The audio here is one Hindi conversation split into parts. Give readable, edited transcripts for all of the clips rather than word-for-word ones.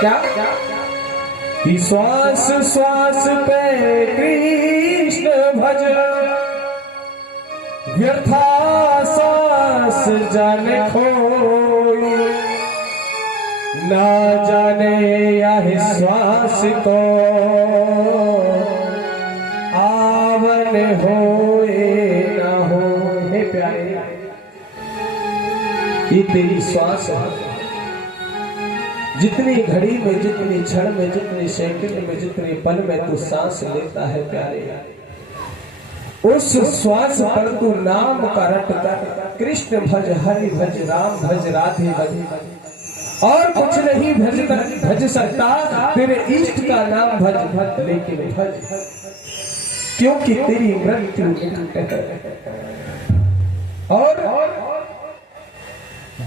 क्या कि श्वास श्वास पे कृष्ण भज, व्यर्था सांस जाने खोई, ना जाने यह श्वास को आवन होए ना हो। हे प्यारे, ये तेरी श्वास है। जितनी घड़ी में, जितनी क्षण में, जितने सेकंड में, जितने पल में तू सांस लेता है प्यारे, उस श्वास पर तू नाम का रट कर कृष्ण भज, हरि भज, राम भज, राधे भज, और कुछ नहीं भज सकता, तेरे इष्ट का नाम भज भज, लेकिन भज, क्योंकि तेरी मृत्यु निकट है। और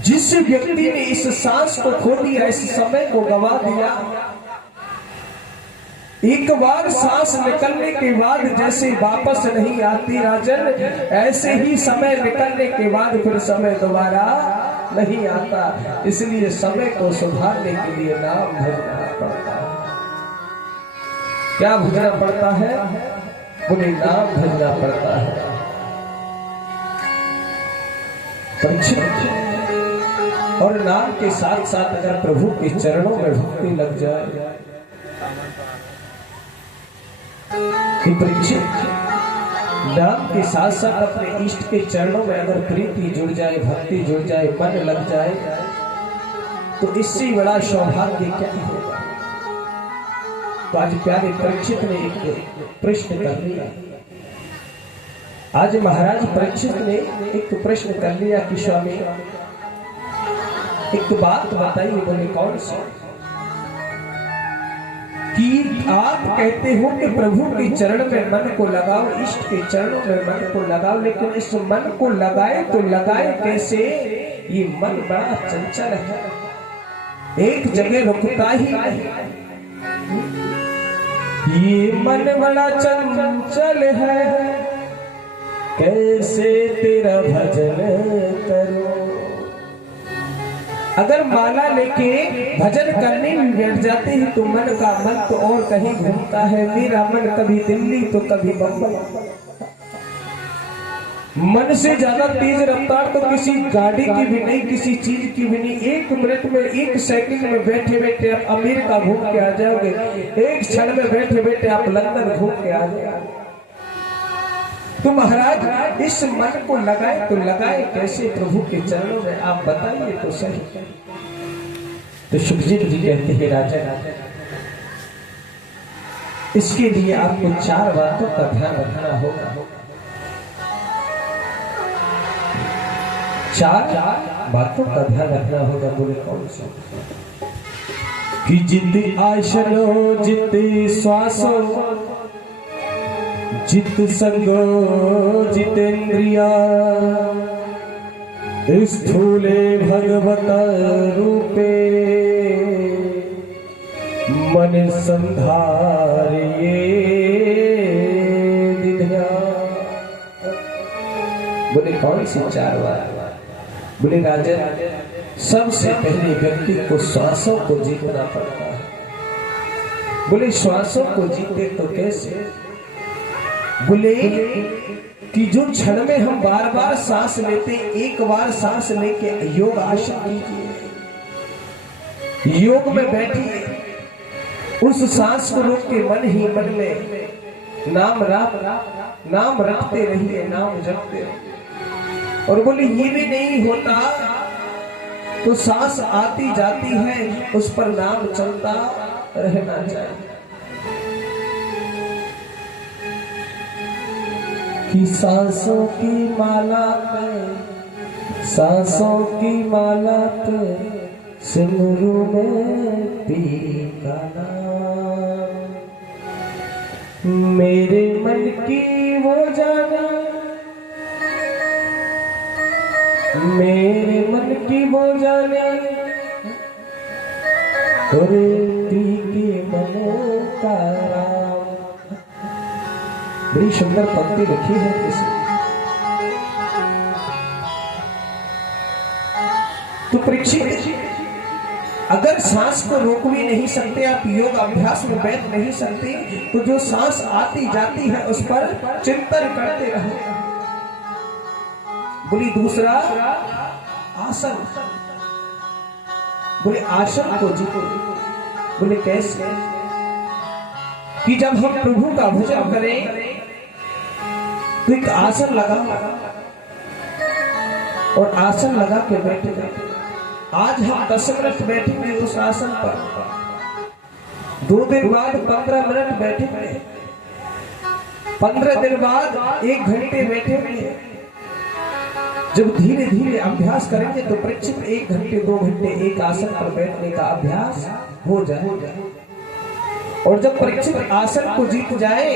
जिस व्यक्ति ने इस सांस को खो दिया, इस समय को गवा दिया, एक बार सांस निकलने के बाद जैसे वापस नहीं आती राजन, ऐसे ही समय निकलने के बाद फिर समय दोबारा नहीं आता। इसलिए समय को सुधारने के लिए नाम भजना पड़ता है। क्या भजना पड़ता है? बोले नाम भजना पड़ता है। और नाम के साथ साथ अगर प्रभु के चरणों में भक्ति लग जाए, परीक्षित, नाम के साथ साथ अपने इष्ट के चरणों में अगर प्रीति जुड़ जाए, भक्ति जुड़ जाए, मन लग जाए, तो इससे बड़ा सौभाग्य क्या होगा। तो आज प्यारे परीक्षित ने एक प्रश्न कर लिया। आज महाराज परीक्षित ने एक प्रश्न कर लिया कि स्वामी एक बात बताइए। बोले कौन सी? कि आप कहते हो कि प्रभु के चरण में मन को लगाओ, इष्ट के चरणों में मन को लगाओ, लेकिन इस मन को लगाए तो लगाए कैसे? ये मन बड़ा चंचल है, एक जगह रुकता ही नहीं। ये मन बड़ा चंचल है, कैसे तेरा भजन करो। अगर माला लेके भजन करने में बैठ जाते हैं तो मन का मन तो और कहीं घूमता है। मेरा मन कभी दिल्ली तो कभी बम्बई। मन से ज्यादा तेज रफ्तार तो किसी गाड़ी की भी नहीं, किसी चीज की भी नहीं। एक मिनट में, एक सेकंड में बैठे बैठे आप अमेरिका घूम के आ जाओगे, एक क्षण में बैठे बैठे आप लंदन घूम के आ जाओगे। तो महाराज इस मन को लगाए तो लगाए कैसे प्रभु के चरणों में, आप बताइए तो सही। तो सुखजीत जी कहते हैं राजा, इसके लिए आपको 4 बातों का ध्यान रखना होगा। 4 बातों का ध्यान रखना होगा। बोले कौन सा? कि जित आशनो, जित श्वासो, जित संगो, जितेंद्रिया, स्थूले भगवत रूपे, मन संधारिये दिध्या। बोले कौन सी 4 बात? बोले राजा, सबसे पहले व्यक्ति को श्वासों को जीतना पड़ता है। बोले श्वासों को जीते तो कैसे? बोले कि जो क्षण में हम बार बार सांस लेते, एक बार सांस लेके योग आसन कीजिए, योग में बैठिए, उस सांस को रोक के मन ही मन में नाम रखते रहिए, नाम जपते रहिए। और बोले ये भी नहीं होता तो सांस आती जाती है, उस पर नाम चलता रहना चाहिए। कि सांसों की माला पे, सांसों की माला पे, सिमरू में पी का नाम। मेरे मन की वो जाना, मेरे मन की वो जाने, पी के मनो का राम। बड़ी सुंदर पंक्ति लिखी है किसी। तो परीक्षित, अगर सांस को रोक भी नहीं सकते, आप योग अभ्यास में बैठ नहीं सकते, तो जो सांस आती जाती है उस पर चिंतन करते रहो। बोली दूसरा आसन। बोले आसन को जीतो। बोले कैसे? कि जब हम प्रभु का भजन करें तो एक आसन लगा और आसन लगा के बैठे। आज हम 10 मिनट बैठेंगे उस आसन पर, 2 दिन बाद 15 मिनट बैठेंगे, 15 दिन बाद 1 घंटे बैठेंगे। जब धीरे धीरे अभ्यास करेंगे तो परीक्षित 1 घंटे 2 घंटे एक आसन पर बैठने का अभ्यास हो जाए। और जब परीक्षित आसन को जीत जाए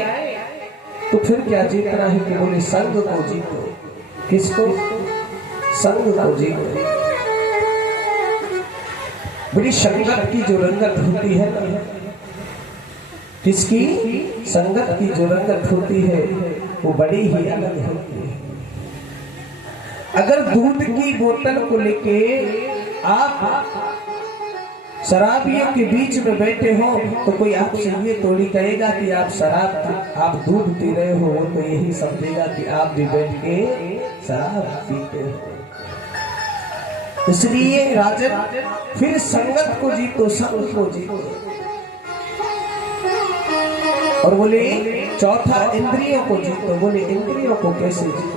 तो फिर क्या जीतना है? कि बोले संग को जीतो। किसको? संग को जीतो। बड़ी संगत की जो रंगत होती है, किसकी? संगत की जो रंगत होती है वो बड़ी ही अलग होती है। अगर दूध की बोतल को लेके आप शराबियों के बीच में बैठे हो तो कोई आपसे ये थोड़ी कहेगा कि आप दूध पी रहे हो, वो तो यही समझेगा कि आप भी बैठ के शराब पीते हो। इसलिए राजन फिर संगत को जीतो, संग को जीतो। और बोले चौथा इंद्रियों को जीतो। बोले इंद्रियों को कैसे जीतो?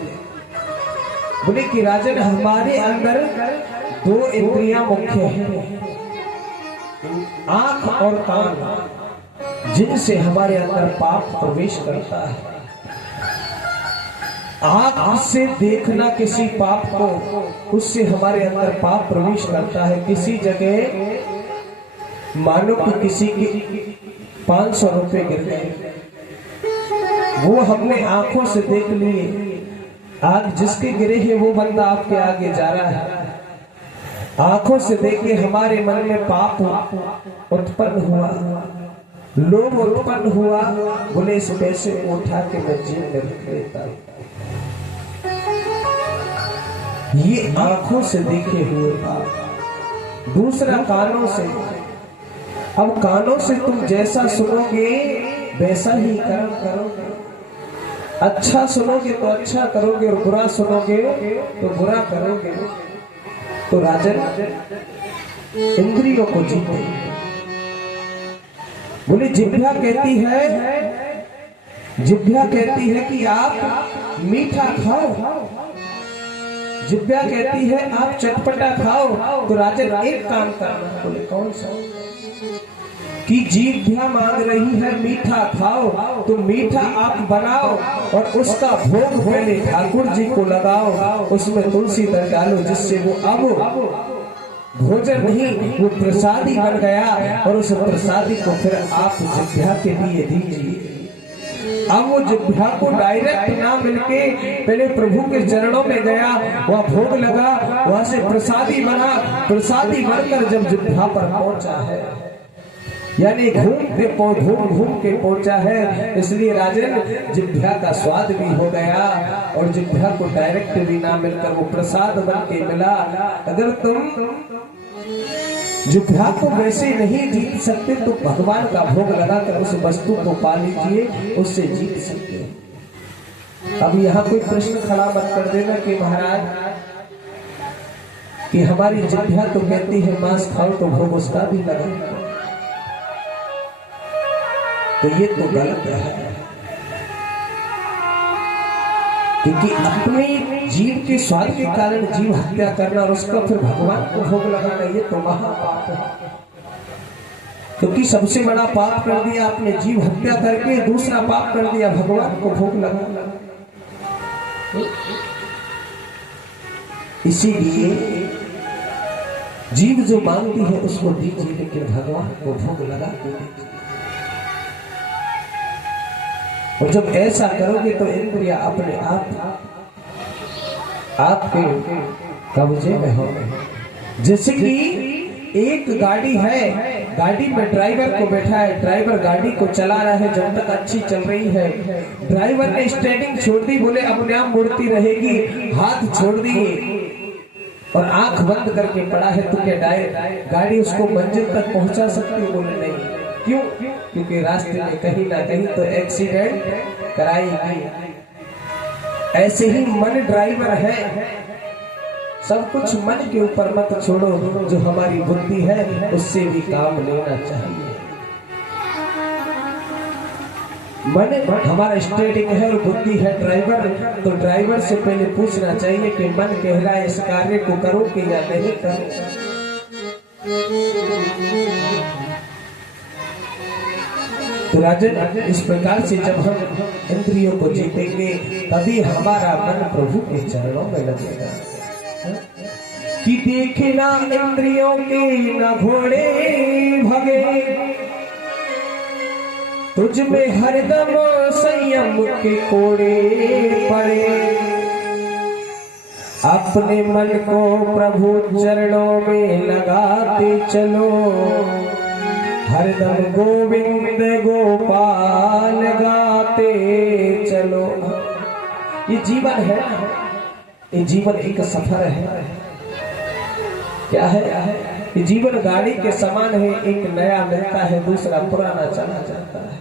बोले कि राजन हमारे अंदर 2 इंद्रियां मुख्य हैं, आंख और कान, जिनसे हमारे अंदर पाप प्रवेश करता है। आंख से देखना किसी पाप को, उससे हमारे अंदर पाप प्रवेश करता है। किसी जगह मानो कि किसी के 500 रुपए गिर गए, वो हमने आंखों से देख लिए, आज जिसके गिरे हैं वो बंदा आपके आगे जा रहा है, आंखों से देखे हमारे मन में पाप उत्पन्न हुआ, लोभ उत्पन्न हुआ। बोले इस पैसे को उठा के मैं जेब में रख लेता। ये आंखों से देखे हुए पाप। दूसरा कानों से। अब कानों से तुम जैसा सुनोगे वैसा ही कर्म करोगे। अच्छा सुनोगे तो अच्छा करोगे और बुरा सुनोगे तो बुरा करोगे। तो राजन इंद्रियों को जीते। बोले जिह्वा कहती है कि आप मीठा खाओ, जिह्वा कहती है आप चटपटा खाओ। तो राजन एक काम करना। बोले कौन सा? कि जिह्वा मांग रही है मीठा खाओ, तो मीठा आप बनाओ और उसका भोग पहले ठाकुर जी को लगाओ, उसमें तुलसी दल डालो, जिससे वो अब भोजन नहीं वो प्रसादी बन गया। और उस प्रसादी को फिर आप जिह्वा के लिए दीजिए। अब वो जिह्वा को डायरेक्ट ना मिलके पहले प्रभु के चरणों में गया, वह भोग लगा, वहां से प्रसादी बना, प्रसादी बनकर जब जिह्वा पर पहुंचा है, यानी घूम के पहुंचा है। इसलिए राजन जिह्वा का स्वाद भी हो गया और जिह्वा को डायरेक्ट भी ना मिलकर वो प्रसाद बन के मिला। अगर तुम जिह्वा को वैसे नहीं जीत सकते तो भगवान का भोग लगाकर उस वस्तु को पा लीजिए, उससे जीत सकते हो। अब यहाँ कोई प्रश्न खड़ा मत कर देना कि महाराज कि हमारी जिह्वा तो कहती है मांस खाओ तो भोग उसका भी लगा, तो ये तो गलत है। क्योंकि अपने जीव के स्वाद के कारण जीव हत्या करना और उसका फिर भगवान को भोग लगाना, ये तो महापाप है। क्योंकि सबसे बड़ा पाप कर दिया आपने जीव हत्या करके, दूसरा पाप कर दिया भगवान को भोग लगाना। इसीलिए जीव जो मांगती है उसको दीजिए, लेकिन भगवान को भोग लगा के दीजिए। और जब ऐसा करोगे तो इंद्रिया अपने आप आपके कब्जे में हो। जैसे कि एक गाड़ी है, गाड़ी में ड्राइवर को बैठा है, ड्राइवर गाड़ी को चला रहा है, जब तक अच्छी चल रही है, ड्राइवर ने स्टेयरिंग छोड़ दी, बोले अपने आप मुड़ती रहेगी, हाथ छोड़ दिए, और आंख बंद करके पड़ा है, तो क्या गाड़ी उसको मंजिल तक पहुंचा सकती है? बोले नहीं। क्यों? क्योंकि रास्ते में कहीं ना कहीं तो एक्सीडेंट कराएगी। ऐसे ही मन ड्राइवर है, सब कुछ मन के ऊपर मत छोड़ो, जो हमारी बुद्धि है उससे भी काम लेना चाहिए। मन हमारा स्टेयरिंग है और बुद्धि है ड्राइवर, तो ड्राइवर से पहले पूछना चाहिए कि मन कह रहा है इस कार्य को करूं कि या नहीं करूं। तो राजन, इस प्रकार से जब हम इंद्रियों को जीतेंगे तभी हमारा मन प्रभु के चरणों में लगेगा। कि देखना इंद्रियों के न घोड़े भगे, तुझ में हरदम संयम के कोड़े पड़े। अपने मन को प्रभु चरणों में लगाते चलो, हरदम गोविंद गोपाल गाते चलो। ये जीवन है, ये जीवन एक सफर है। क्या है? ये जीवन गाड़ी के समान है, एक नया मिलता है, दूसरा पुराना चला जाता है।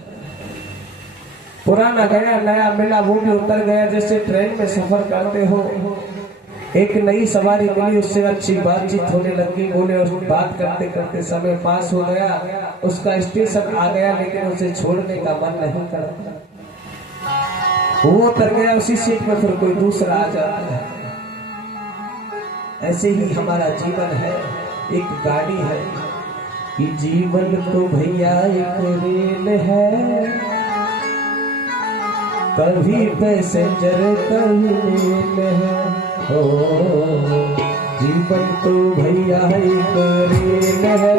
पुराना गया, नया मिला, वो भी उतर गया। जैसे ट्रेन में सफर करते हो, एक नई सवारी मिली, उससे अच्छी बातचीत होने लगी, बोले और बात करते करते समय पास हो गया, उसका स्टेशन आ गया, लेकिन उसे छोड़ने का मन नहीं करता। वो उतर गया, उसी सीट में फिर कोई दूसरा आ जाता है। ऐसे ही हमारा जीवन है, एक गाड़ी है। कि जीवन तो भैया एक रेल है, कभी पैसेंजर कभी मेल है। ओ जीवन तो भैया एक रेल है,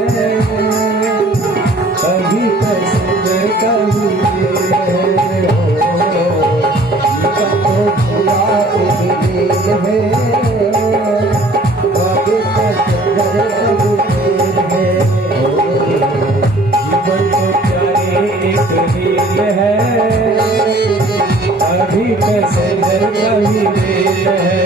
कभी पैसेंजर कभी मेल है। जीवन तो भैया एक रेल है, अभी पैसेंजर कभी मेल है।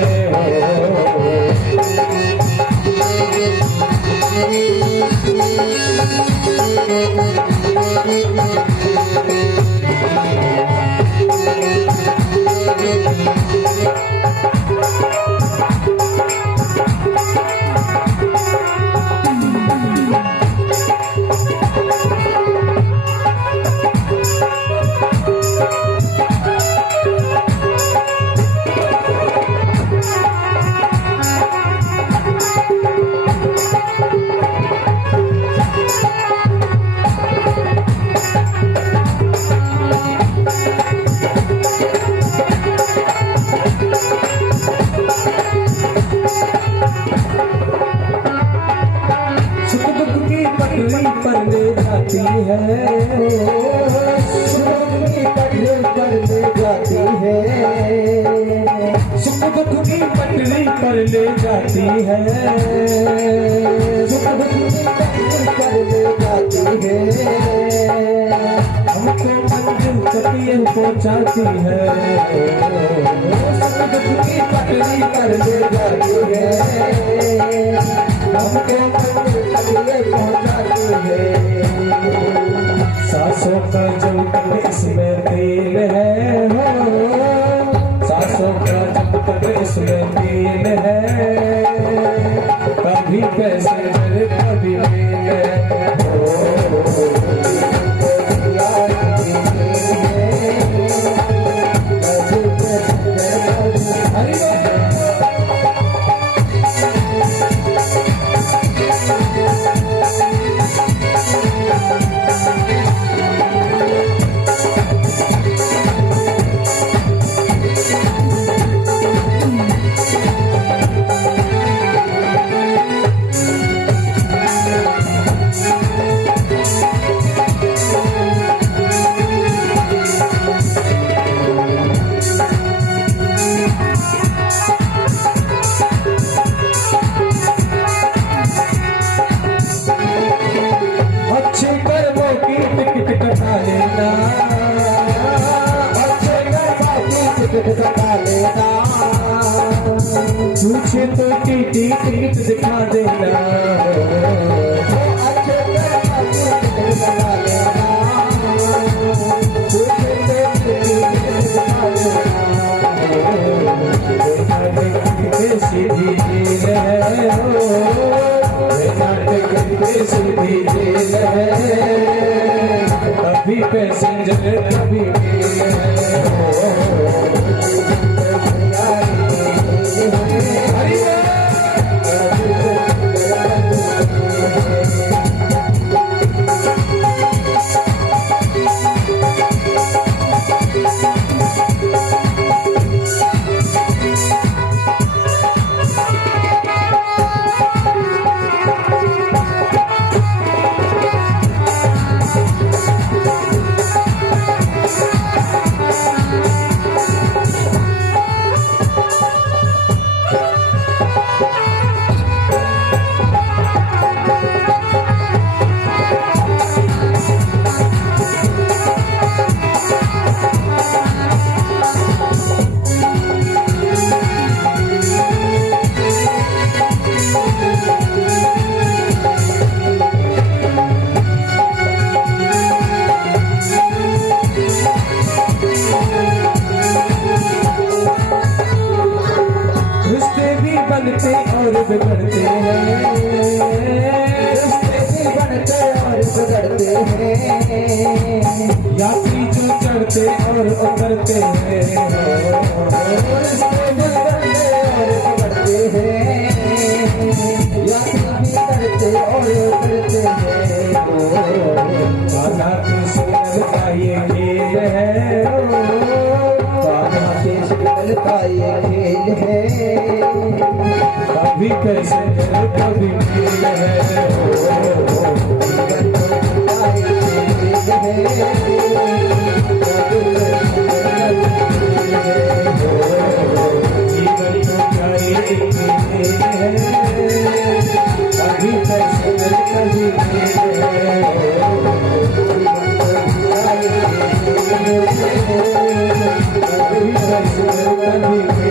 पटरी पर ले जाती है, पर ले जाती है, हमको मंजिल तक पहुँचाती है। पटरी पर ले जाती है, हमको मंजिल तक पहुँचाती है। सांसों का जल इसमें तेल है, सांसों का जल इसमें तेल है, कभी पैसेंजर कभी मेल है। पीठ दिखा देना, अच्छे कर्मा की पीठ दिखा देना, दूसरे पे पीठ दिखा देना। सीधी जेल है, सीधी जेल है, कभी पैसेंजर कभी मेल है। बनते और बिगड़ते हैं, रिश्ते भी बनते और बिगड़ते हैं, यात्री जो चढ़ते और उतरते हैं, रिश्ते भी बनते और बिगड़ते हैं, यात्री भी चढ़ते और उतरते हैं। बाधा के सिग्नल का ये खेल है, बाधा के सिग्नल का ये खेल है, कभी पैसेंजर कभी मेल है। जीवन तो क्या ये खेल है, कभी पैसेंजर कभी मेल है। कभी पैसेंजर कभी